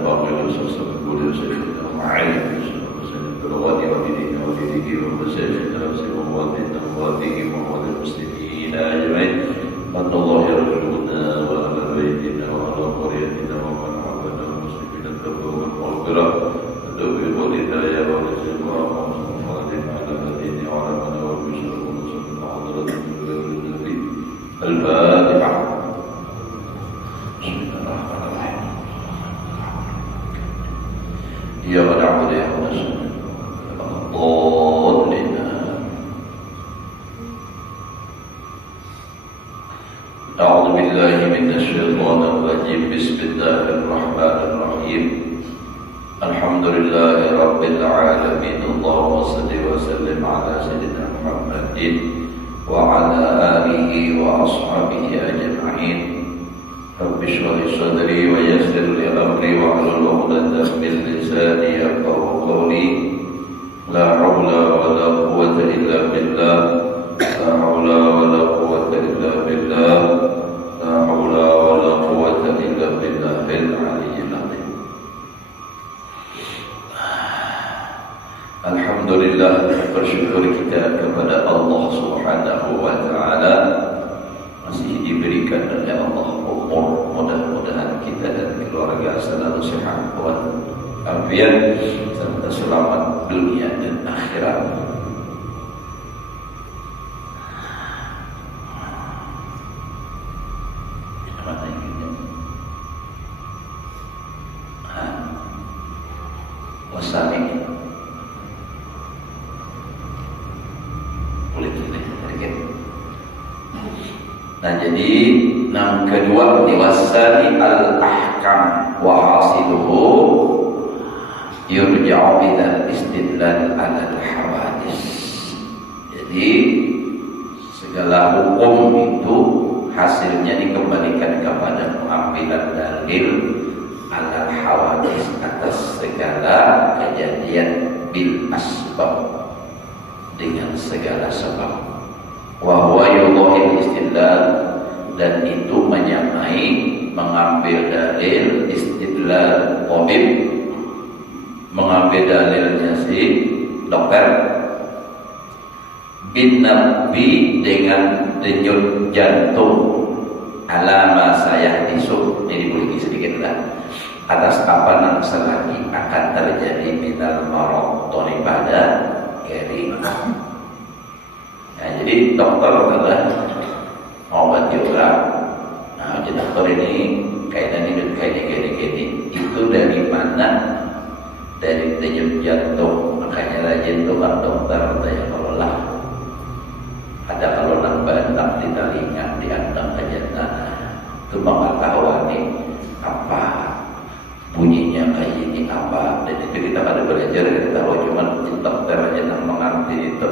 الباقي والسلسل الكل وسيفنا وعلم وسيفنا بالغد وديننا ودينك ومساجدنا وسيفنا ومواتنا وموات المسلمين أجمعين أن الله يرجونا وعلى بيتنا وعلى قريتنا ومن عبدنا المسلمين التوبة والمغفرة التوفيق والهداية والرزق والصالح على الدين وعلى من هو بشر ونصر وحضرة النبي الفاتحة. بسم الله الرحمن الرحيم. إياك نعبد وإياك نستعين الضالين. أعوذ بالله من الشيطان الرجيم. بسم الله الرحمن الرحيم. الحمد لله رب العالمين. اللهم صل وسلم على سيدنا محمد وعلى آله وأصحابه أجمعين. رب اشرح لي صدري ويسر لي أمري واحلل عقدة من لساني يفقهوا قولي. لا حول ولا قوة إلا بالله. لا حول ولا قوة إلا بالله. لا حول ولا قوة إلا بالله العلي العظيم. Alhamdulillah, bersyukur kita kepada Allah Subhanahu wa Ta'ala masih diberikan oleh Allah umur. Mudah-mudahan kita dan keluarga selalu sehat walafiat serta selamat dunia dan akhirat. Mana ini? Wasani. Nah, jadi yang kedua diwasani al-ahkam wa hasiluhu yurja'u bidal istidlal ala al-hawadis. Jadi segala hukum itu hasilnya dikembalikan kepada pengambilan dalil ala al-hawadis atas segala kejadian bil asbab, dengan segala sebab. Wa huwa yudhil istidlal, dan itu menyamai mengambil dalil istidlal tabib, mengambil dalilnya si dokter, bin nabi, dengan denyut jantung, alama saya disuk, ini boleh sedikit lah, atas apa yang selagi akan terjadi minal marad daripada kering. Nah, jadi dokter adalah mengobati orang. Nah, jadi dokter ini kayak ini itu dari mana? Dari denyut jantung. Makanya rajin tukang dokter tanya kalau lah ada kalau banyak di telinga diandang ke jannah, itu mengetahui apa bunyinya kayak ini apa, dan itu kita pada belajar kita tahu, cuman dokter aja yang mengerti itu.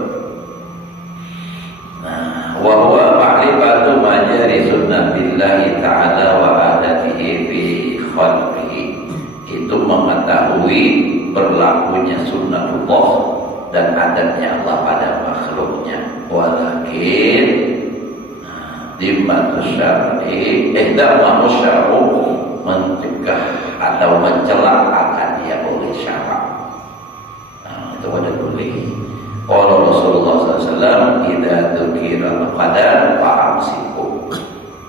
Nah, wa huwa ma'rifatu majari sunnatillahi ta'ala wa adatihi fi khalqihi. Itu mengetahui berlakunya sunnatullah dan adatnya Allah pada makhluknya. Walakin dimatu syar'i ihdamu syar'u, mencegah atau mencela akan dia oleh syarak. Nah, itu ada boleh. Kalau Rasulullah SAW idza dzukira al-qadar fa'amsiku,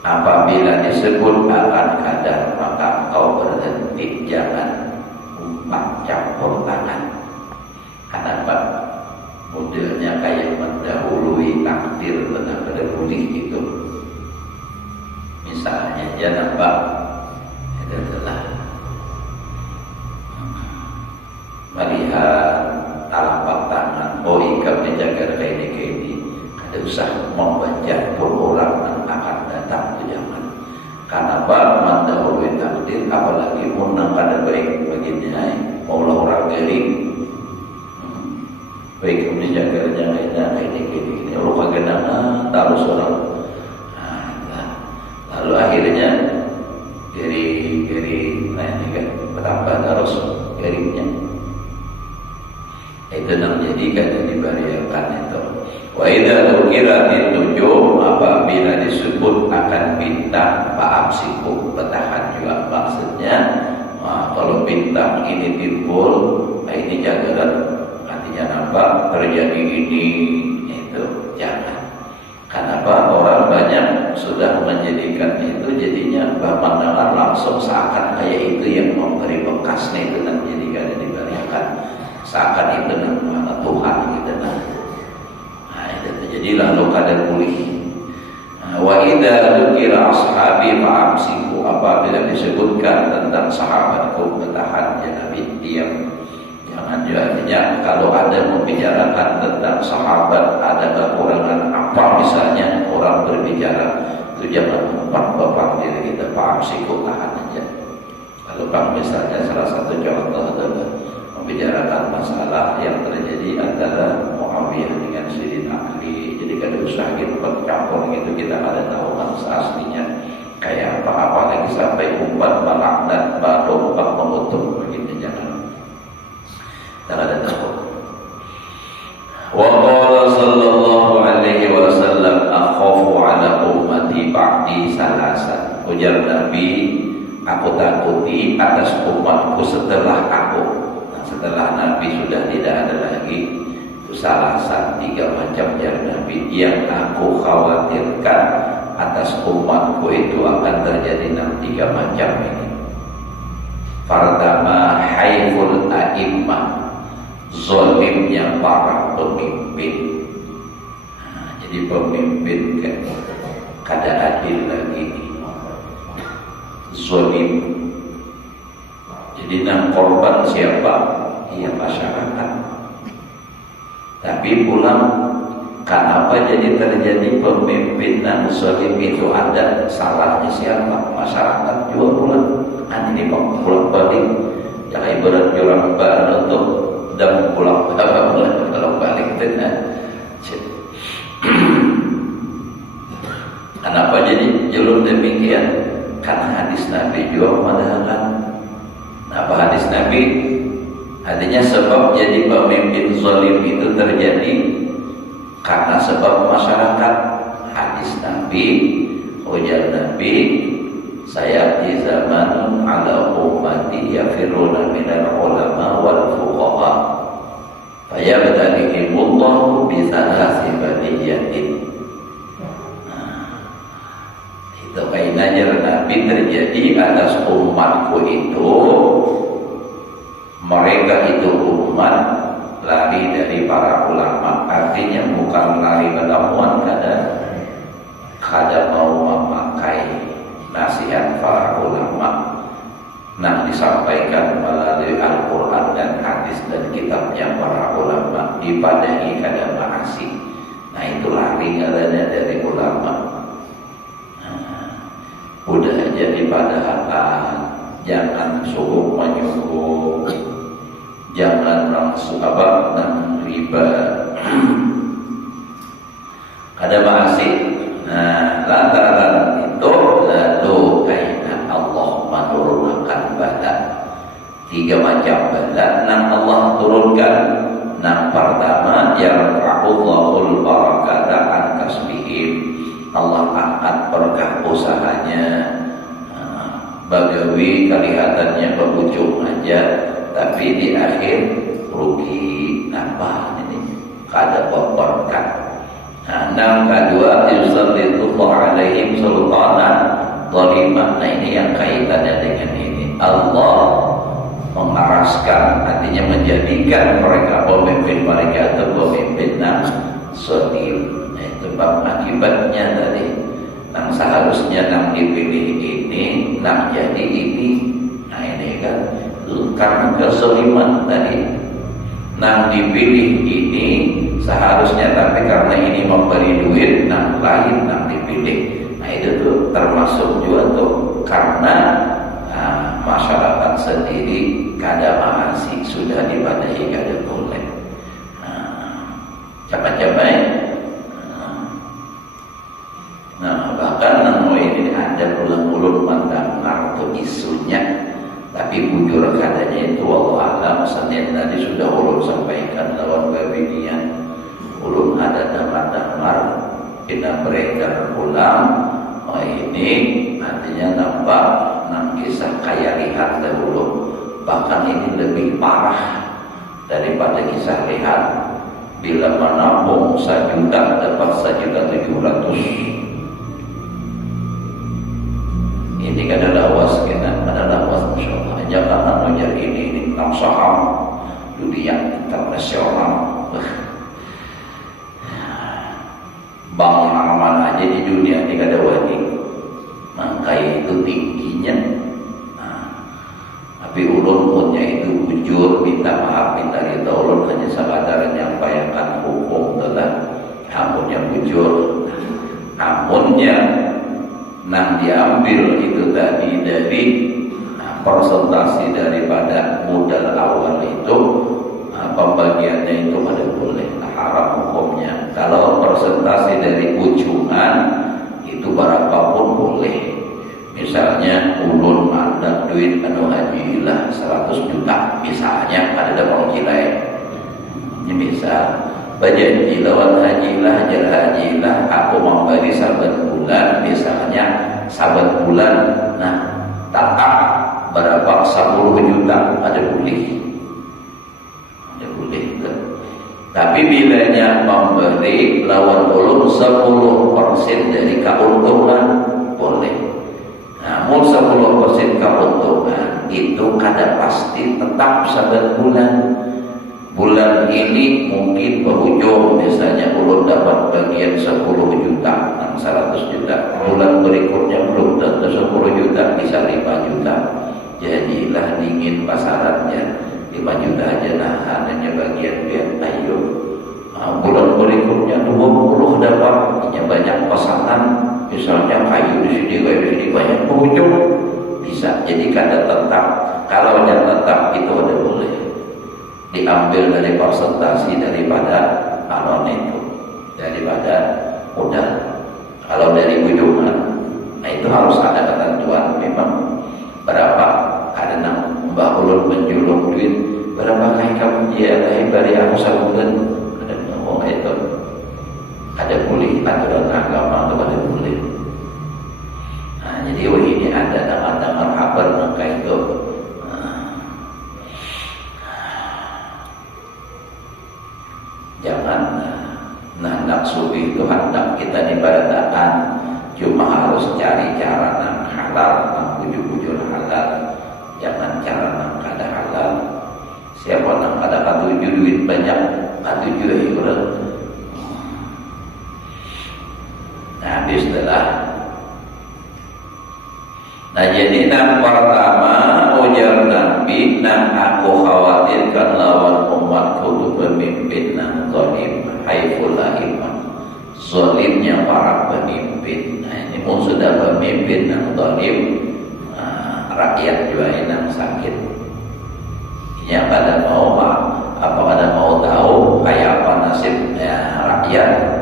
apabila disebut akan qadar maka kau berhenti, jangan umpat campur tangan. Kenapa? Modelnya kayak mendahului takdir dengan berdahului itu. Misalnya jangan Pak, itu adalah melihat telapak tangan, oh ikatnya jaga kayak ini, ada usah membaca pun orang yang akan datang itu jangan. Karena Pak mendahului takdir, apalagi menang pada baik begini, maulah orang gering. Baik kemudian jaga kayak ini, Allah kagenangan taruh seorang. Lalu akhirnya geri, nah ini kan betapa terus geringnya. Itu terjadi karena dibariakan itu. Wa idza dzukiratin nujum, apabila disebut akan bintang, fa'amsiku, bertahan juga maksudnya. Kalau bintang ini timbul, nah ini jagaran, artinya nampak terjadi ini itu jangan. Kenapa orang banyak sudah menjadikan itu jadinya pemandangan langsung seakan kayak itu yang memberi bekasnya itu dan menjadikan diberikan seakan itu nama Tuhan gitu nah itu jadi lalu kadang pulih. Wa idza dzukira ashabi fa'amsiku, apabila disebutkan tentang sahabatku bertahan ya Nabi diam. Jangan juga artinya kalau ada membicarakan tentang sahabat ada kekurangan apa misalnya orang berbicara itu jangan memperbapak diri kita, paham siku tahan aja. Kalau bang misalnya salah satu contoh adalah membicarakan masalah yang terjadi antara Muawiyah dengan Sayyidina Ali, jadi kada usah gitu bercampur gitu, kita ada tahu masa aslinya kayak apa lagi sampai umpat melaknat baru umpat mengutuk begitu jangan. Ada tahu. Wa qala sallallahu alaihi wasallam akhafu ala ummati ba'di salasan. Ujar Nabi, aku takuti atas umatku setelah aku. Nah, setelah Nabi sudah tidak ada lagi, itu salasan 3 macam jar Nabi yang aku khawatirkan atas umatku itu akan terjadi 3 macam ini. Pertama, haiful a'immah, zolimnya para pemimpin. Nah, jadi pemimpin kan kada adil lagi nih, zolim. Jadi nang korban siapa? Iya masyarakat. Tapi pulang kenapa jadi terjadi pemimpin nang zolim itu ada salahnya siapa? Masyarakat juga pulang. Kan ini pulang balik. Jangan ibarat jurang bahan untuk dan pulang balik itu kan. Kenapa jadi jalur demikian? Karena hadis Nabi juga mengatakan apa hadis Nabi? Artinya sebab jadi pemimpin zalim itu terjadi karena sebab masyarakat. Hadis Nabi, ujar Nabi, saya di zaman ala ummati yafiruna minal ulama wal fuqaha fayabtalihimullahu bisalasi baniyatin. Itu kainanya Nabi terjadi atas umatku itu, mereka itu umat lari dari para ulama, artinya bukan lari penemuan kada mau memakai nasihat para ulama yang disampaikan melalui Al-Quran dan hadis dan kitabnya para ulama, dipadahi kada ma'asi. Nah itu lari katanya dari ulama. Udah jadi padahal jangan suruh menyuruh, jangan langsung nang riba, kada ma'asi. Nah lantaran itu lalu kaina Allah menurunkan bala 3 macam bala yang Allah turunkan. Yang pertama yarfa'ullahul barakata an kasbihim, Allah angkat berkah usahanya. Bagawi kelihatannya berujung aja tapi di akhir rugi. Nambah ini kada berkat. Nah, yang kedua yusallitullah alaihim sultanan zalimah. Nah ini yang kaitannya dengan ini. Allah mengaraskan, artinya menjadikan mereka pemimpin mereka atau pemimpin yang zalim. Nah itu bab akibatnya tadi. Yang seharusnya yang dipilih ini, yang jadi ini. Nah ini kan karena kezaliman tadi. Yang dipilih ini seharusnya, tapi karena ini memberi duit, nah lain yang dipilih. Nah itu tuh termasuk juga tuh karena masyarakat sendiri kada ma'asi, sudah dipadahi kada boleh. Capai-capai. Nah bahkan namo ini ada ulang-ulang mendengar tuh isunya. Tapi bujur katanya itu Allah alam. Senin tadi sudah ulun sampaikan lawan babinian. Ulun ada damar-damar kita beredar ulang. Oh ini artinya nampak kisah kaya lihat dahulu bahkan ini lebih parah daripada kisah Rehan. Bila menampung 1 juta dapat 1.700.000. Ini kan ada lawas, Masya Allah. Hanya karena nojar ini tentang saham dunia internasional. Bank mana aja di dunia ini ada wajib. Maka itu tingginya. Tapi ulun punya itu bujur, minta maaf, minta kita ulun hanya sekadar menyampaikan hukum telah amunnya bujur, amunnya nang diambil itu tadi dari persentase daripada modal awal itu, pembagiannya itu ada boleh, haram hukumnya. Kalau persentase dari ujungan itu berapapun boleh. Misalnya ulun ada duit haji lah 100 juta misalnya, ada orang cilai ini bisa berjanji lawan haji lah, aku membagi sabat bulan, misalnya sabat bulan, nah tatap berapa 10 juta ada boleh kan? Tapi bilanya memberi lawan ulun 10% dari keuntungan boleh. Namun 10% keuntungan itu kada pasti tetap saban bulan. Bulan ini mungkin berujung, misalnya ulun dapat bagian 10 juta, 100 juta. Bulan berikutnya belum tentu 10 juta, bisa 5 juta. Jadilah dingin pasarannya 5 juta aja, nah hanya bagian biar ayo. Bulan berikutnya 20 dapat, hanya banyak pesanan. Misalnya kayu di sini banyak berujung, bisa. Jadi kada tetap. Kalau yang tetap itu ada boleh diambil dari persentase daripada anon itu, daripada modal. Kalau dari ujungan, nah itu harus ada ketentuan. Memang berapa karena mbak ulun menjulung duit berapa kali kamu bari aku sabulan, ada ngomong itu. Ada boleh aturan agama atau ada boleh. Nah, jadi ini ada dengar kabar maka itu. Jangan hendak subi itu hendak kita diberitakan, cuma harus cari cara yang halal, yang bujur-bujur halal. Jangan cara yang kada halal. Siapa yang kada katuju duit banyak, katuju itu. Nah, setelah jadi yang pertama ujar Nabi, nang aku khawatirkan lawan umatku itu pemimpin nang zalim, haiful ahimah, zalimnya para pemimpin. Nah, ini pun sudah pemimpin nang zalim, rakyat juga nang sakit. Ini pada mau apa pada mau tahu kayak apa nasib rakyat.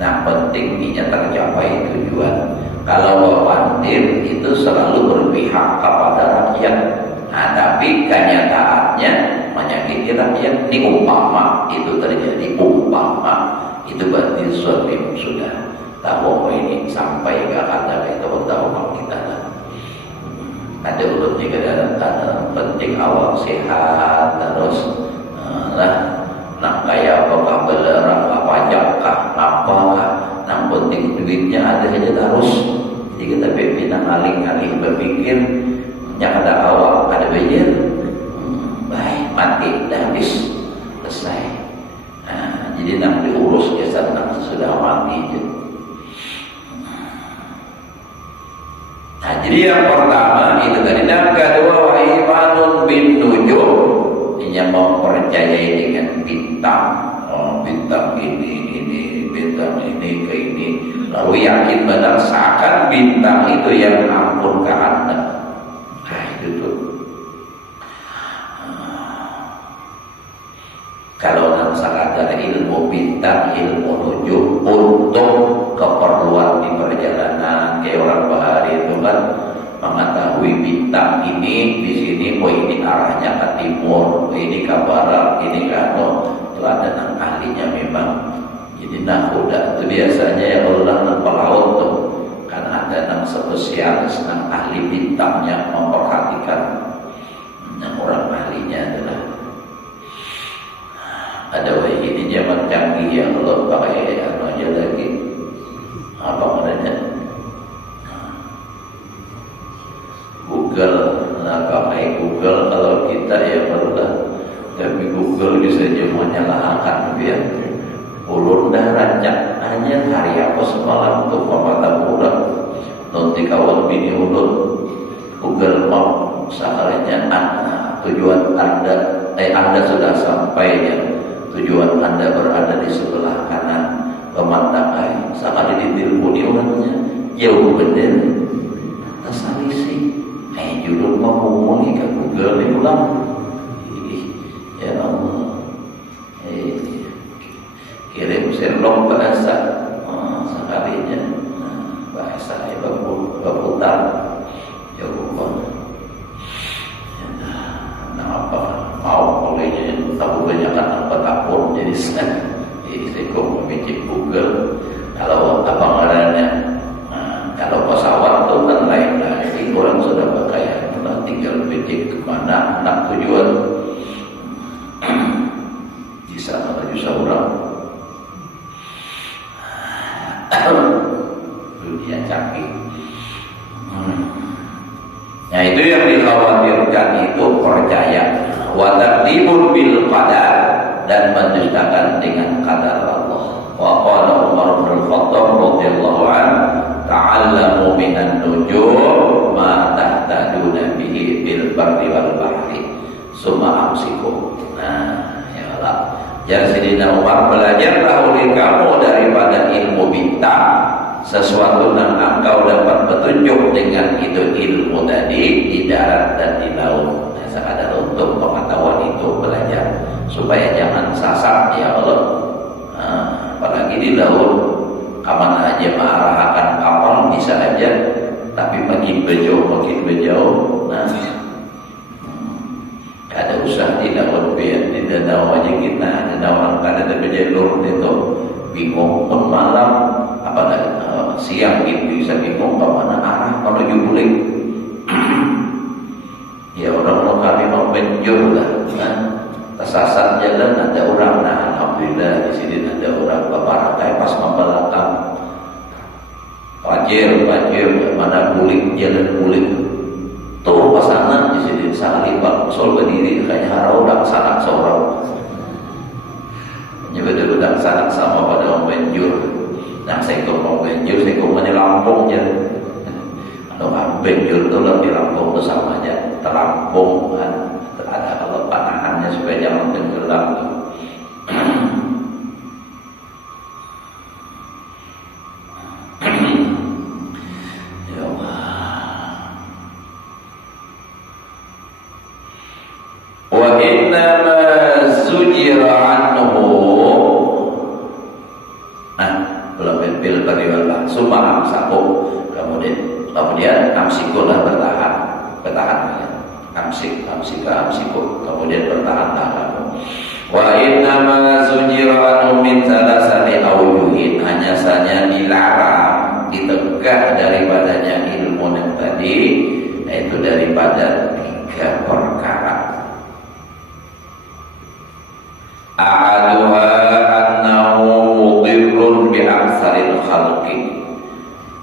Nah, penting ini tercapai tujuan. Kalau wawantir itu selalu berpihak kepada rakyat. Nah, tapi kenyataannya menyakiti rakyat. Ini umpama itu terjadi, umpama itu berarti zalim sudah. Tahu ini sampai ke kata itu tahu kita lah. Ada urut juga ada penting awak sehat terus lah. Nak kaya apakah belerang pajak kah apa kah, yang penting duitnya ada aja terus. Jadi kita pimpinan aling-aling berpikir yang ada awak ada bayar, baik mati dah habis selesai. Nah, jadi nak diurus kesan nak sudah mati je. Nah, jadi yang pertama itu tadi, yang kedua wa imanun bin nujum, yang mempercayai dengan bintang. Bintang ini, bintang ini ke ini, lalu yakin benar seakan bintang itu yang ampun ke Anda. Nah, itu tuh. Kalau nang sadar ilmu bintang, ilmu nujum untuk keperluan di perjalanan, kayak orang bahari itu kan mengetahui bintang ini di sini, oh ini arahnya ke timur, oh ini ke barat, ini ke itu ada nang ahlinya memang. Jadi nahuda itu biasanya ya orang nang pelaut tuh kan ada nang spesialis nang ahli bintangnya memperhatikan. ini zaman canggih ya, kalau pakai apa aja lagi, apa namanya, Google. Nah, pakai Google kalau kita ya barulah, tapi Google bisa aja menyalahkan ya. Ulun dah rancak hanya hari apa semalam tuh pemata bulan nanti kawan bini ulun Google Map sekalinya tujuan anda sudah sampai ya, tujuan anda berada di sebelah kanan pemandangan sekali diteleponi orangnya jauh bener tersalisi judul mau ngomong ke Google ini ulang ya Allah kirim Sherlock bahasa sekalinya bahasa berputar jauh banget. Nah apa mau olehnya tahu banyak kan apa takut jadi saya kok memiliki Google kalau apa ngarannya kalau pesawat itu kan lain lagi orang sudah pakai tinggal pilih kemana nak tujuan bisa menuju seorang dunia canggih. Nah itu yang dikhawatirkan itu percaya wa tartibun bil qadar dan mendustakan dengan qadar Allah. Wa qala Umar bin Khattab radhiyallahu anhu ta'allamu minan nujum ma tahtaduna bihi bil barri wal bahri summa amsiku. Nah ya Allah, jadi Sayyidina Umar, belajarlah oleh kamu daripada ilmu bintang sesuatu yang engkau dapat petunjuk dengan itu ilmu tadi di darat dan di laut. Nah, sekadar untuk pengetahuan itu belajar supaya jangan sasar ya Allah. Nah, apalagi di laut kemana aja mengarahkan kapal bisa aja, tapi makin berjauh nah ada usaha di laut biar di danau aja kita ada orang kada ada jalur itu bingung pun malam apalagi siang itu bisa bingung kemana arah menuju Bulik. Ya orang lokal memang benjol lah, nah, tersasar jalan ada orang. Nah alhamdulillah di sini ada orang babarakai pas membelakang pajir mana Bulik, jalan Bulik tuh pasangan di sini sekali bang sol berdiri kayaknya harau dak sanak seorang bedak sanak sama pada orang benjur. Nah saya kok mau benjur, saya kok mau di Lampung ya. Kalau benjur itu di Lampung itu sama aja terlampung kan, ada kalau panahannya supaya jangan tenggelam tuh. Ya Allah. Wa inna ma zujira anhu bil barri wal bahri summa amsaku, kemudian amsikulah bertahan ya. Amsiku kemudian bertahanlah kamu. Wa inna ma zujira min salasati awjuhin, hanya saja dilarang ditegah daripadanya ilmu yang tadi, yaitu daripada 3 perkara. A'aduha annahu mudirrun bi aksaril khalqi.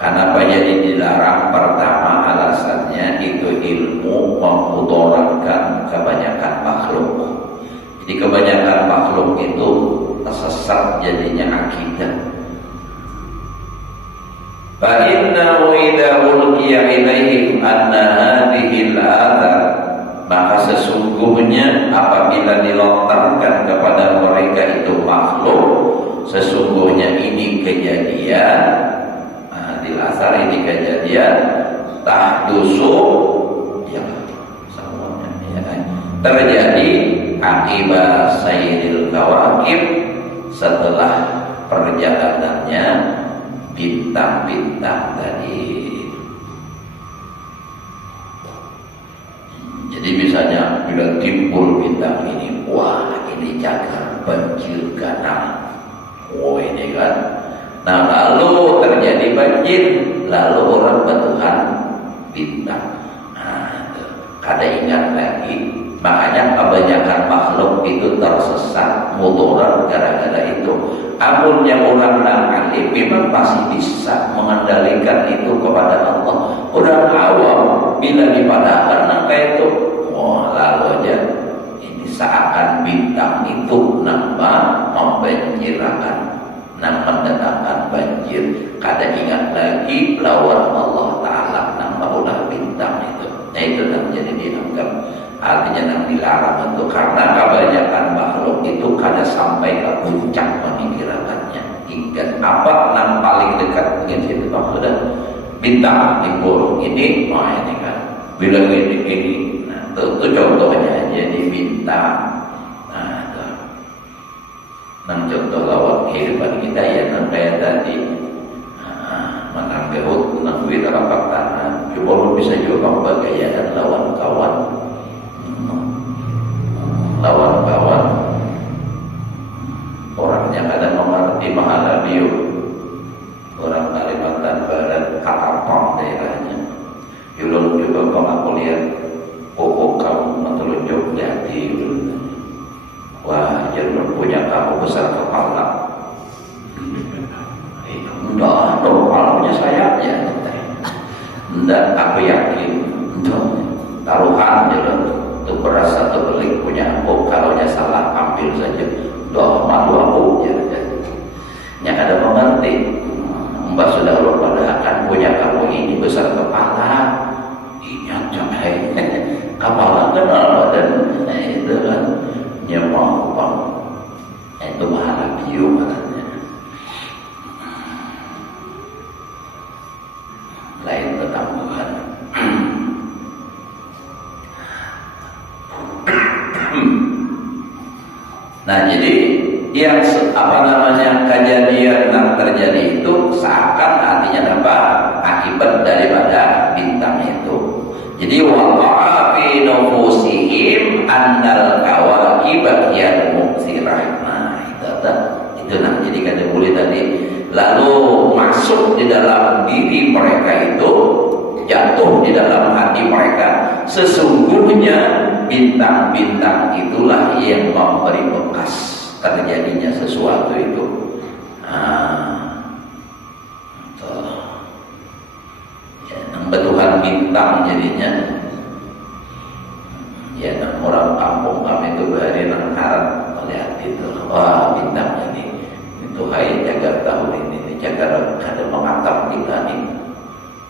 Kenapa jadi dilarang? Pertama alasannya itu ilmu memudaratkan kebanyakan makhluk. Jadi kebanyakan makhluk itu tersesat jadinya akidah. Fa innahu idza ulqiya ilaihim anna hadhihi al-athar, maka sesungguhnya apabila dilontarkan kepada mereka itu makhluk, sesungguhnya ini kejadian, dilasar ini kejadian tahdusu ya semuanya ya, terjadi akibat sayyidil kawakib, setelah perjalanannya bintang-bintang tadi. Jadi misalnya bila timbul bintang ini, wah ini jaga banjir kanal, oh ini kan. Nah lalu terjadi banjir, lalu orang bertuhan bintang. Nah itu kada ingat lagi. Makanya kebanyakan makhluk makhluk itu tersesat mudarat gara-gara itu. Amunnya orang alim memang masih bisa mengendalikan itu kepada Allah. Orang awam bila dipadahkan nangka itu, wah lalu aja ini seakan bintang itu nambah membanjirakan, mendatangkan banjir. Kada ingat lagi lawan Allah Ta'ala nambah ulah bintang itu. Nah itu yang jadi dianggap artinya yang dilarang itu karena kebanyakan makhluk itu kada sampai ke puncak pemikirannya. Ingat apa yang paling dekat dengan situ sudah bintang timbul ini, ini kan bilang ini. Nah itu contohnya jadi bintang. Nah itu contoh lawan kehidupan kita ya kayak tadi menang kehut menang duit rapat tanah. Coba lu bisa juga bagaian lawan kawan orangnya kadang mengerti mahala dia orang Kalimantan Barat Katapang daerahnya yulun juga kalau aku lihat pokok kamu mentelunjuk di hati wah jangan punya kamu besar kepala enggak kepalanya sayapnya enggak aku yakin enggak taruhan jalan itu beras satu belik punya aku kalau salah ambil saja doa malu aku ya ada mengerti mbak sudah luar pada akan punya kamu ini besar kepala ingat jangan kepala kenal badan itu kan nyemau bang itu mahala biu katanya lain ketangguhan. Nah jadi yang kejadian yang terjadi itu seakan artinya apa? Akibat daripada bintang itu. Jadi waqa'a fi nufusihim annal kawakib yan muksirah. Nah itu nah jadi kata boleh tadi lalu masuk di dalam diri mereka itu jatuh di dalam hati mereka sesungguhnya bintang-bintang itulah yang memberi bekas terjadinya sesuatu itu. Betulan bintang jadinya ya orang kampung kami itu berhari nang harap melihat itu wah bintang ini itu hai jaga tahun ini jaga kada mengatap kita nih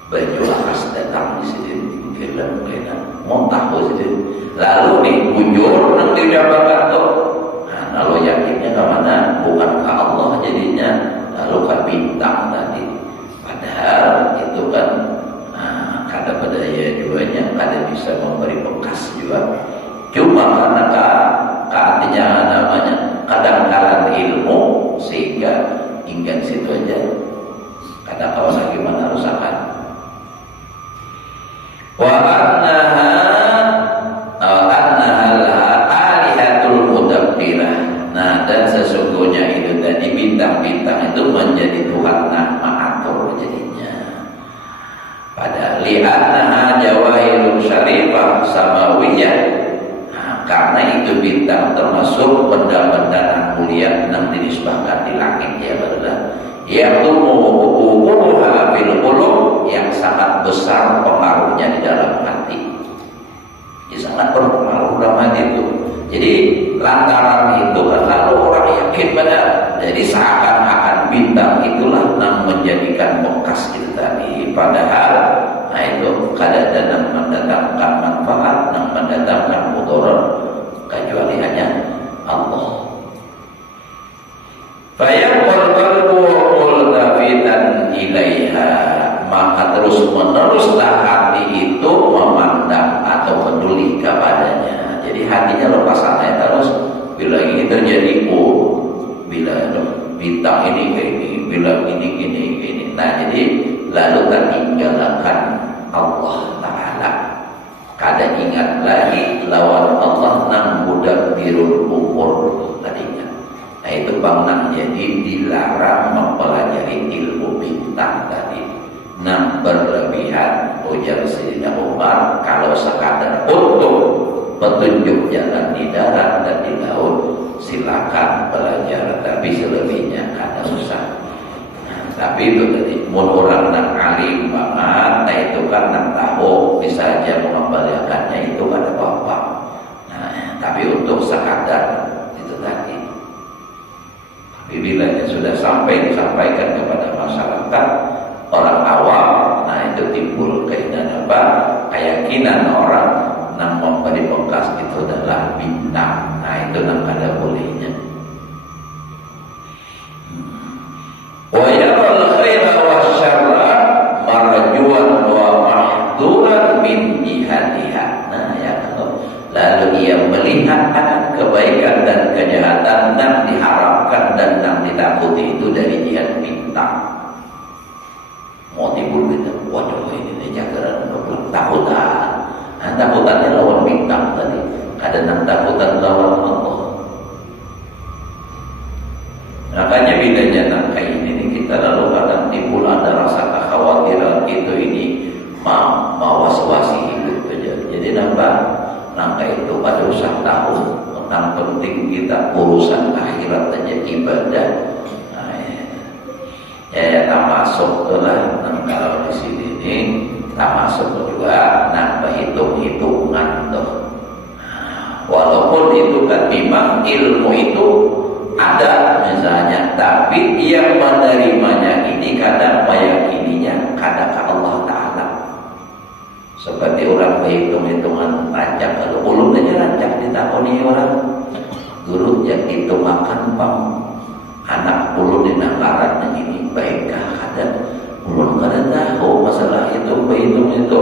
baju lakas datang di sini film kena montah di sini lalu nih bujur nang di jabakan tuh lalu yakinnya ke mana bukan ke Allah jadinya lalu ke bintang tadi padahal itu kan kada berdaya juanya kada bisa memberi bekas juga cuma karena artinya namanya kadang-kadang ilmu sehingga hingga situ aja kada tahu bagaimana rusakan wa annaha alihatul mudabbirah. Nah dan sesungguhnya itu tadi bintang-bintang itu menjadi Tuhan mengatur jadinya pada li'annaha jawahirun syarifah samawiyah. Nah, karena itu bintang termasuk benda-benda yang mulia yang dinisbahkan di langit ya betul. Yaitu mu'ukuha fil qulub yang sangat besar pengaruhnya di dalam hati. Ya, sangat berpengaruh dalam hati itu. Jadi lantaran itu lalu orang yakin pada jadi seakan-akan bintang itulah yang menjadikan bekas itu tadi padahal nah itu kadang yang mendatangkan manfaat yang mendatangkan mudarat kecuali hanya Allah. Fayaqul qalbu multafitan ilaiha maka terus meneruslah hati itu memandang atau peduli kepadanya. Jadi hatinya lepas sana terus bila ini terjadi bila bintang ini kayak ini bila ini nah jadi lalu tertinggalkan Allah Ta'ala kada ingat lagi lawan Allah nang mudabbirul umur tadinya. Nah itu bang jadi dilarang mempelajari ilmu bintang tadi nang berlebihan ujar Sayyidina Umar kalau sekadar untuk petunjuk jalan di darat dan di laut, silakan belajar, tapi selebihnya kada usah. Tapi itu tadi, mun orang nak alim banget, nah itu kan nak tahu bisa aja mengembalikannya itu kada apa-apa. Nah, tapi untuk sekadar itu tadi. Tapi bila sudah sampai disampaikan kepada masyarakat orang awam, nah itu timbul keinginan apa? Keyakinan orang yang memberi bekas itu adalah bintang. Nah itu yang kada bolehnya. Wa yaral khaira wa syarra marjuan wa mahduran min jihatiha. Nah ya kalau lalu ia melihat akan kebaikan dan kejahatan yang diharapkan dan yang ditakuti itu dari jihad bintang. Mau timbul gitu, waduh ini jagaran takutan. Nah, takutannya lawan bintang tadi. Kadang takutan lawan Allah. Makanya bila jangan kayak ini kita lalu kadang timbul ada rasa kekhawatiran itu ini mawasi hidup aja. Jadi nampak nangka itu pada usah tahu. Yang penting kita urusan akhirat aja ibadah. Nah, ya tak masuk tuh lah. Kalau di sini nih tak masuk juga nambah hitung-hitungan tuh. Walaupun itu kan memang ilmu itu ada misalnya, tapi yang menerimanya ini kadang meyakininya kadang ke Allah Ta'ala. Seperti orang berhitung-hitungan rancak, kalau ulun aja rancak ditakoni orang guru yang itu makan bang anak ulun di nangkaran ini baikkah kadang ulun kada tahu masalah itu berhitung itu.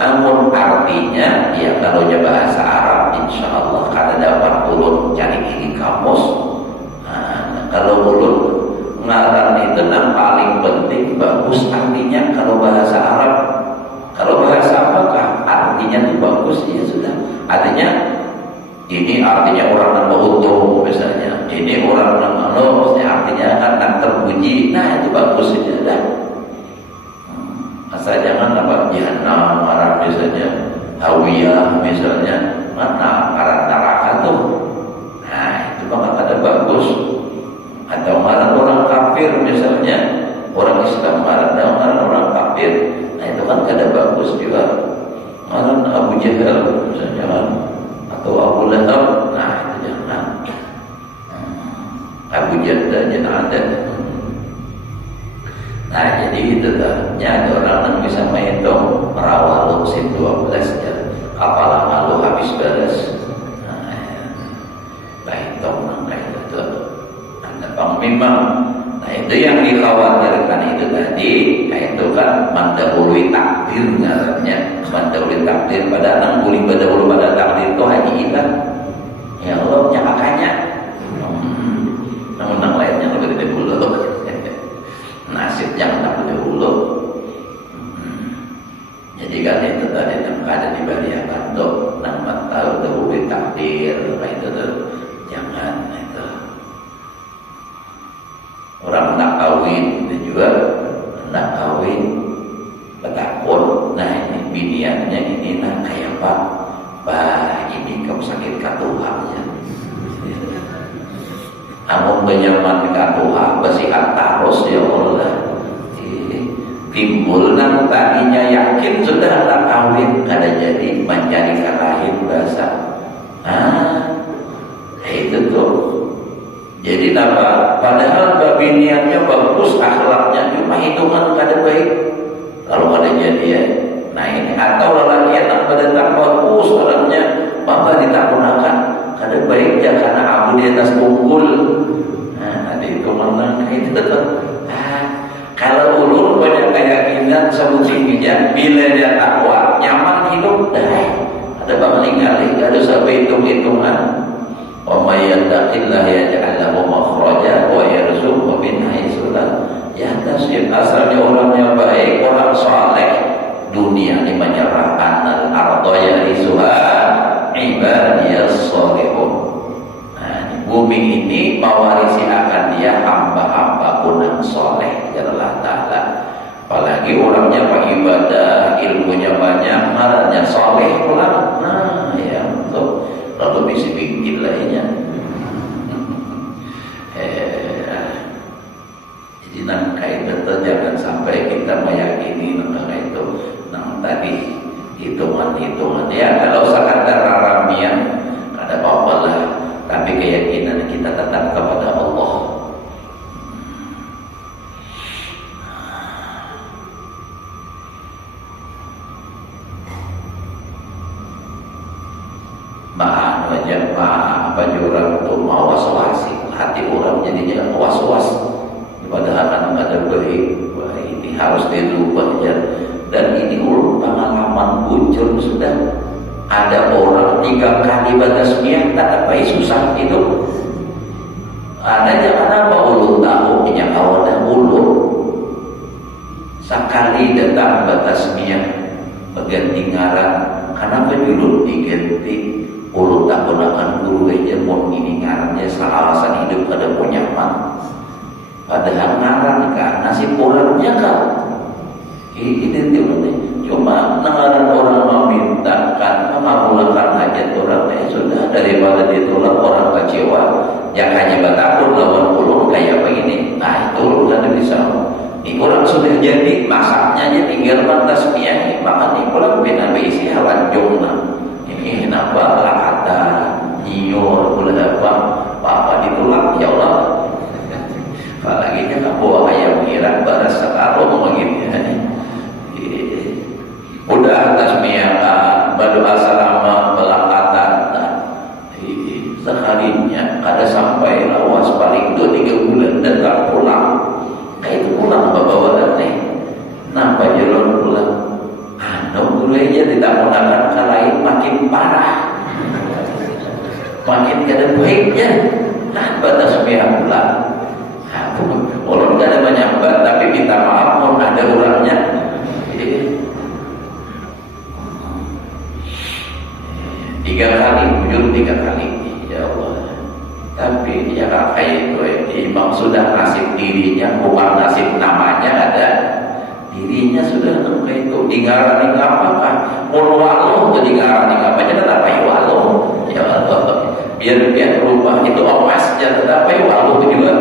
Namun artinya ya kalau bahasa Arab insya Allah kada dapat ulun cari ini kamus. Nah, kalau ulun ngaran itu yang paling penting bagus artinya kalau bahasa Arab. Kalau bahasa apakah artinya itu bagus ya sudah. Artinya ini artinya orang yang beruntung misalnya. Ini orang yang artinya akan terpuji. Nah itu bagus saja dah. Asal jangan apa jahannam marah misalnya, hawiyah misalnya, mana arah neraka tuh. Nah itu maka kada bagus. Atau marah orang kafir misalnya, orang Islam marah orang kafir. Nah itu kan kada bagus juga. Marah Abu Jahal misalnya atau Abu Lahab. Nah itu jangan. Abu Jahal jangan ada. Nah jadi itu dah. Ada orang yang bisa menghitung merawat lusin 12 ya. Apalah malu habis beres. Nah hitung kayak itu. Ada bang memang. Nah itu yang dikhawatirkan itu tadi. Nah itu kan mendahului takdir ngarannya. Mendahului takdir pada anak boleh berdahulu pada takdir itu haji kita. Ya Allah nyakakannya. Namun yang lainnya lebih dari dulu. Nasib yang tak dahulu. Jadi kan itu tadi yang ada di bariakan tuh nama tahu dahulu takdir itu tuh jangan itu orang nak kawin itu juga nak kawin betakun. Nah ini biniannya ini nak kayak pak ini kamu sakit katuhanya. Namun penyaman katuha bersihat tarus ya Allah. Timbul nang tadinya yakin sudah nak kawin kada jadi mencari kalahin bahasa. Itu tuh. Jadi apa? Padahal babiniannya bagus, akhlaknya cuma hitungan kada baik. Kalau kada jadi ya. Nah ini atau lelaki yang berdatang bagus orangnya maka ditakunakan kada baik ya karena abu di atas pungkul. Nah ada itu mana itu tetap. Kalau ulur banyak keyakinan sebut-sebutnya bila dia takwa nyaman hidup dah. Ada bang ada sampai hitung-hitungan. Wa may yattaqillah yaj'al lahu makhraja wa yarzuqhu min haitsu la yahtasib. Asalnya orangnya baik, orang saleh, dunia ini menyerahkan al-ardha yarisuha ibadiyas salihun. Nah, bumi ini mewarisi akan dia hamba-hamba yang soleh ya Allah Ta'ala. Apalagi orangnya beribadah, ilmunya banyak, marahnya soleh pula. Nah ya untuk apa orang tuh mau was-wasi hati orang jadinya was-was padahal kan ada baik. Wah, ini harus dirubah ya. Dan ini pengalaman bujur sudah ada orang 3 kali batasmiyah tak apa susah itu. Ada zaman apa ulun tahu punya kawadah ulun sekali datang batasmiyah berganti ngaran karena penjulun diganti ulun tak gunakan guru aja mau ini ngarannya alasan hidup ada punya nyaman padahal ngaran kan nasib orangnya kan ini cuma ngaran orang memintakan mengabulkan hajat orang sudah daripada ditolak orang kecewa yang hanya bertakut lawan ulun kayak begini. Nah itu urusan bisa ini orang sudah jadi masaknya aja tinggal tasmiyah maka ini orang bina isi halan jumlah ini kenapa lah ada nyiur apa ditolak ya Allah. Apalagi kan bawa ayam merah baras sekarang begitu. Udah tasmiyah berdoa salama belakatan sekalinya ada sampai lawas paling itu 3 bulan datang pulang kayak itu pulang bawa datang nampak jalan pulang dulu aja tidak menggunakan ke lain makin parah makin kada baiknya batas tasmiyah pulang. Walaupun tidak ada banyak tapi minta maaf mau ada orangnya. 3 kali, bujur 3 kali ya Allah. Tapi ya kayak itu imam sudah nasib dirinya bukan nasib namanya ada dirinya sudah kayak itu digarani apakah mau walau atau digarani apa aja tetap aja walau ya Allah biar berubah itu emasnya tetap aja walau juga.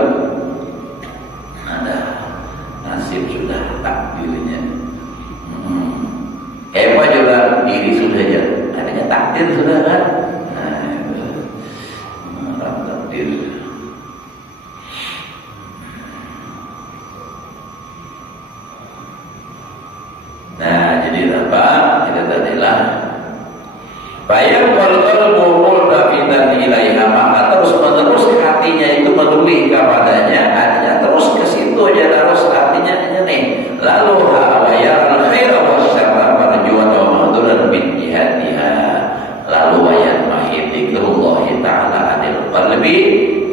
Nasib sudah takdirnya. Apa juga diri sudah ya, adanya takdir sudah kan. Takdir. Nah jadi apa? Kita tadilah. Bayang qalbu murdafidan ilaiha maka terus menerus hatinya itu menuli kepadanya, artinya terus ke situ aja terus artinya nih. Lalu hawaya al-khaira wasyarra marjuwan wa mahduran bin jihadiha. Lalu wayan mahidikrullah ta'ala anil qalbi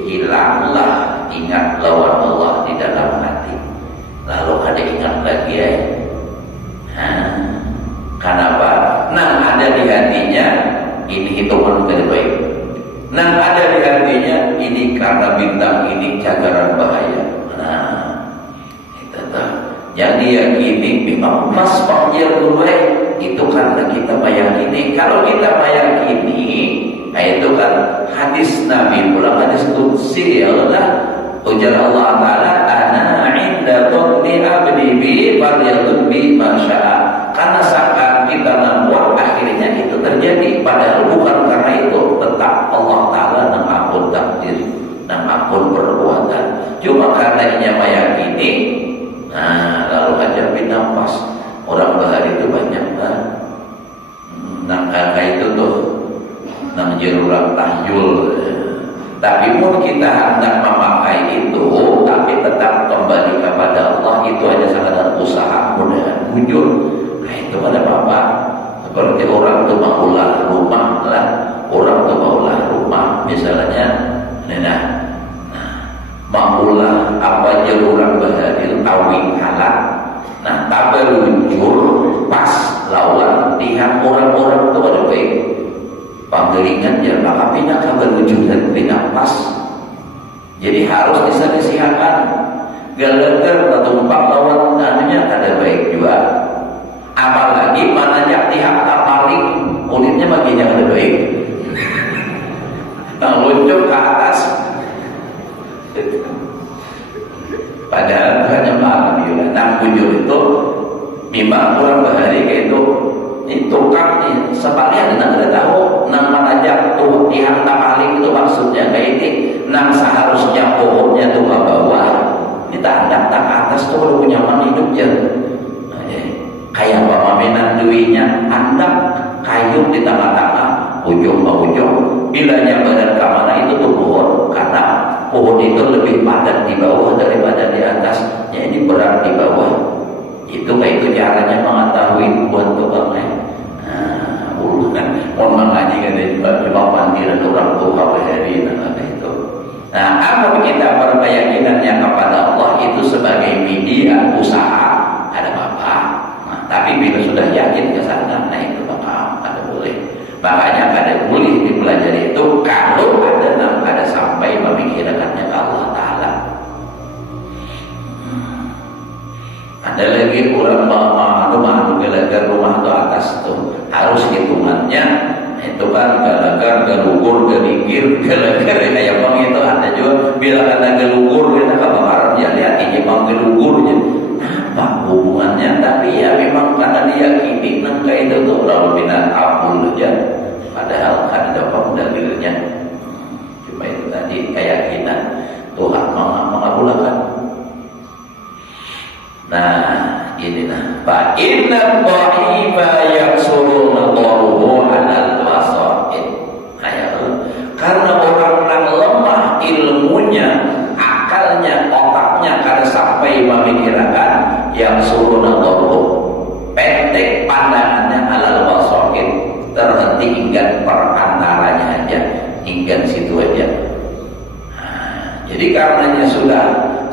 hilanglah ingat lawan Allah di dalam hati. Lalu ada ingat lagi ya. Kenapa? Nah ada di hatinya ini hitungan terbaik. Nah ada di hatinya ini karena bintang ini cagaran bahaya. Nah itu tuh. Yang diyakini memang pas panggil gue itu karena kita meyakini. Kalau kita meyakini, nah itu kan hadis Nabi pulang hadis qudsi ya Allah. Ujar Allah Ta'ala ana inda dhanni abdi bi falyadhun bi ma syaa. Karena saat kita membuat akhirnya itu terjadi padahal bukan karena itu tetap Allah Ta'ala mengampun takdir mengampun perbuatan cuma karena ia meyakini. Nah lalu aja pinampas orang bahari itu banyak kan nang kakak itu tuh nang jerurak tahyul. Tapi pun kita hendak memakai itu tapi tetap kembali kepada Allah itu aja sangat usaha mudah bujur. Nah itu ada apa seperti orang tuh maulah rumah lah orang tuh maulah rumah misalnya nah maulah apa aja orang berhadir tawing halak nah tak berujur pas lawan tiap orang-orang tuh ada baik panggelingan ya maka pindah kabar wujud dan pindah pas jadi harus bisa disiapkan galagar atau empat lawan anunya ada baik juga apalagi mananya tiap paling kulitnya baginya ada baik luncur ke atas padahal hanya malam ya nah wujud itu memang orang bahari kayak itu kan sebaliknya ada tahu nang manajak tuh tiang paling itu maksudnya kayak ini nang seharusnya pohonnya tuh ke bawah kita hendak tak atas tuh kalau punya man hidup ya kayak pemaminan duinya hendak kayu di tengah-tengah ujung ke ujung bilanya badan ke mana itu tuh pohon, karena pohon itu lebih padat di bawah daripada di atas. Jadi berat di bawah. Itu kayak itu caranya mengetahui buat tukangnya. Mau mengaji kan cuma panggilan orang tua hari itu. Nah, apa kita berkeyakinannya kepada Allah itu sebagai media usaha ada apa? Nah, tapi bila sudah yakin ke sana, nah itu bakal ada boleh. Makanya ada boleh dipelajari itu kalau ada sampai memikirkannya ke Allah Taala. Ada lagi orang rumah gelagar rumah itu atas tuh harus hitungannya itu kan gelagar gelugur geligir gelagar kayak bang itu ada juga bila kata gelugur kita kebakaran ya lihat ini bang gelugurnya apa hubungannya, tapi ya memang karena diyakini nangka itu tuh lalu binat abul aja padahal ada apa dalilnya cuma itu tadi keyakinan Tuhan mengabulkan. Nah, inilah fa inna dha'ifa yaksuruna dharuhu 'alal wasaid. Karena orang yang lemah ilmunya, akalnya, otaknya kada sampai memikirkan yaksuruna dharuhu. Pendek pandangannya 'alal wasaid, terhenti hingga perantaranya aja, hingga situ aja. Jadi karenanya sudah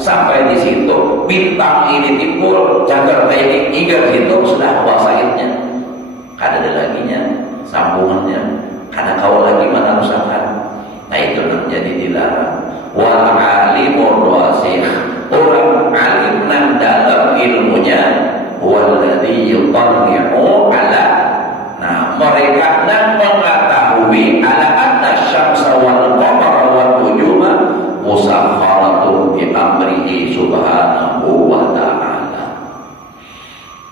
sampai di situ bintang ini timbul cagar kayak hingga situ sudah wasaidnya kada ada laginya sambungannya kada kau lagi mana usahakan. Nah itu menjadi dilarang. Wal alimur wasih, orang alim nang dalam ilmunya walladzi yutarri'u ala, nah mereka nang mengetahui ala anna syamsa wal qamara wan nujuma musakharatun bi amrihi subhanahu wa ta'ala.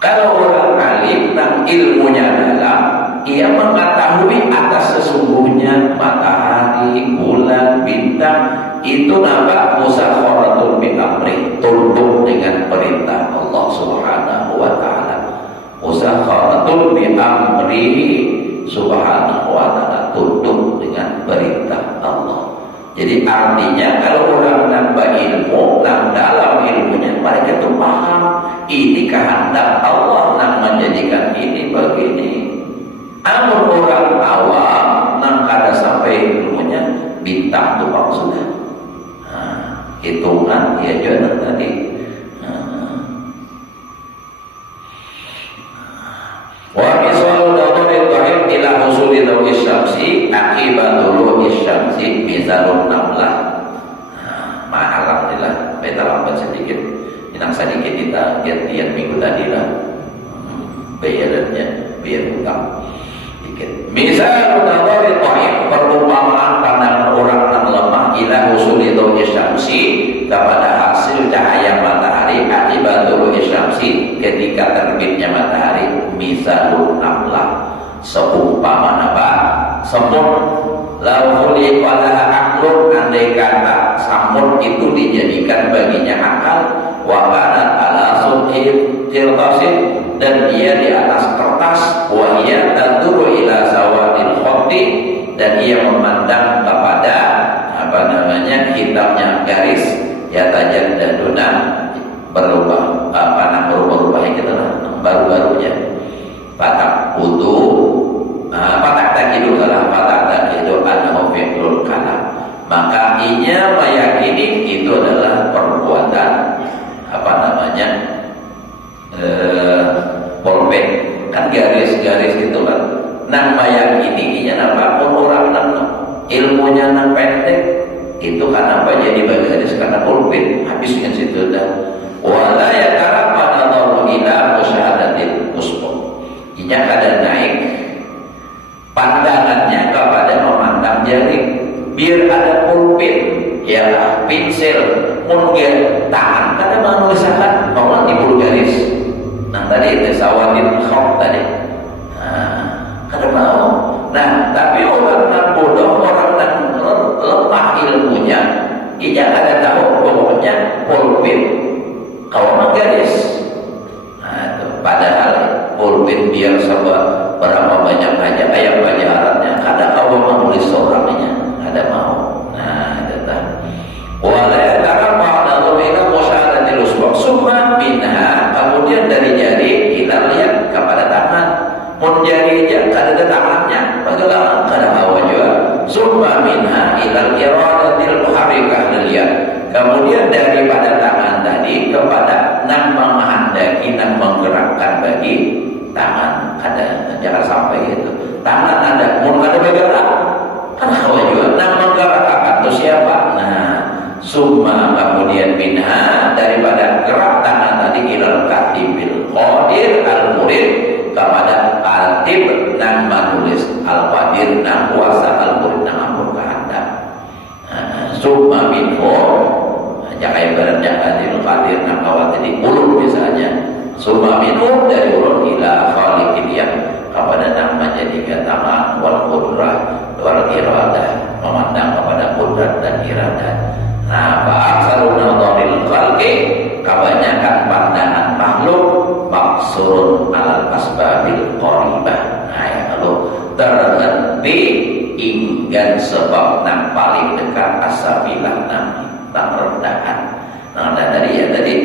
Kalau orang alim dan ilmunya dalam, ia mengetahui atas sesungguhnya matahari, bulan, bintang itu nampak musakharatun bi amri, tunduk dengan perintah Allah subhanahu wa ta'ala. Musakharatun bi amrihi subhanahu wa ta'ala, tunduk dengan perintah Allah. Jadi artinya kalau orang nambah ilmu, dalam ilmunya mereka itu paham ini kehendak Allah yang menjadikan ini begini. Namun orang awam yang kada sampai ilmunya bintang itu maksudnya. Hitungan ya jangan tadi. Wa misalu dawri dhahir ila husuli dawi syamsi akibatul syamsi misalun namlah. Alhamdulillah kita lambat sedikit. Inang sedikit kita gantian minggu tadi lah. Bayarannya biar utang dikit. Misalun dawri dhahir perumpamaan pandangan orang yang lemah ila husuli dawi syamsi kepada hasil cahaya matahari akibatul syamsi ketika terbitnya matahari. Misalun namlah seumpama apa? Semut. Lauli wala aklun, andai kata semut itu dijadikan baginya akal, wa kanat ala sulhil tirtasin, dan ia di atas kertas, wa hiya tanduru ila sawadil khatti, dan ia memandang kepada apa namanya hitamnya garis, ya tajam dan dunan berubah berubah kita lah baru-barunya patak putu patak takidu kalah patak takidu anahu fi'lul kalam, maka inya meyakini itu adalah perbuatan apa namanya polpen kan garis-garis itu kan nang meyakini inya apapun orang nang ilmunya nang pendek itu kan apa jadi bagaris karena polpen habis dengan situ dah wala yatara pada dharu ila musyahadatil musbah. Inya kada naik pandangannya kepada memandang jari biar ada pulpen ya pensil mungkin tangan kada menuliskan mau timbul garis. Nah tadi itu sawadin khot tadi kada mau. Nah tapi orang yang bodoh, orang yang lemah ilmunya ia kada tahu pokoknya pulpen kalau garis. Nah itu padahal pulpen biar berapa banyak aja kayak pelajarannya kada kau menulis orangnya kuasa Al-Qur'an ngampun kehendak. Summa minhum jakai beranjak adil qadir nakawat di ulun misalnya. Summa minhum dari ulun ila khaliqin yang kepada nang menjadikan tangan wal qudrah wal iradah, memandang kepada qudrat dan iradah. Nah, ba'aksarun nadharil khalqi, kebanyakan pandangan makhluk maksurun alal asbabil qaribah. Nah, ya kalau terhenti inggan sebab nang paling dekat asabilah nang rendahan. Nah, tadi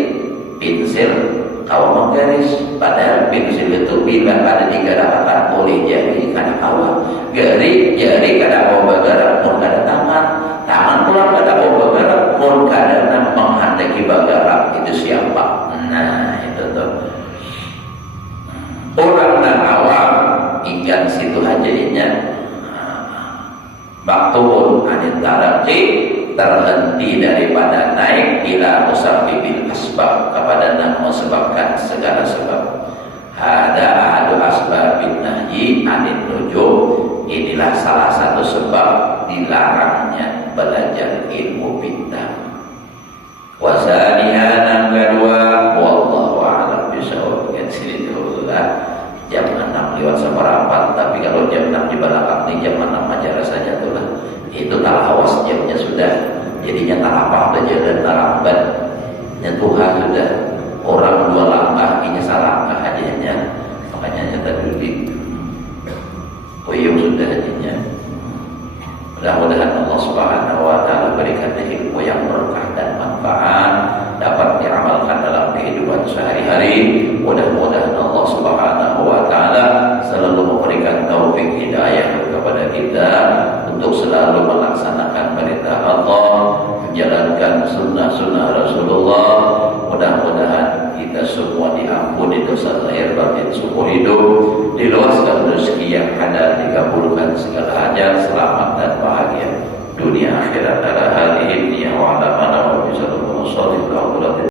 pensil kau menggaris, padahal pensil itu bila ada digerakkan oleh jari karena kawah, jari kada mau bergerak pun kada tangan pula kada mau bergerak pun kada nang menghendaki bergerak. Itu siapa? Nah, itu tuh orang nang awam inggan situ hajainya maktubun anit taraqi, terhenti daripada naik ila musabbibil asbab, kepada yang menyebabkan segala sebab. Ada ahadu asbabin nahyi anit nujum, inilah salah satu sebab dilarangnya belajar ilmu bintang. Wasaniha yang kedua, wallahu a'lam bishawab. Kan sini dulu lah, jam 6 lewat seperempat, tapi kalau jam 6 di belakang ini jam 6 aja rasanya tuh lah. Itu tak awas jamnya sudah, jadinya tak apa udah jalan tarambat nyentuhan sudah, orang 2 langkah ini salah langkah hadiahnya, makanya nyata dulu puyung sudah hadiahnya. Mudah-mudahan Allah Subhanahu wa ta'ala berikan ilmu yang berkah dan manfaat, dapat diamalkan dalam kehidupan sehari-hari. Mudah-mudahan Allah Subhanahu wa ta'ala selalu memberikan taufik hidayah kepada kita untuk selalu melaksanakan perintah Allah, menjalankan sunnah-sunnah Rasulullah. Mudah-mudahan kita semua diampuni dosa lahir batin seumur hidup, diluaskan rezeki yang ada, dikabulkan segala hajat, selamat dan bahagia dunia akhirat.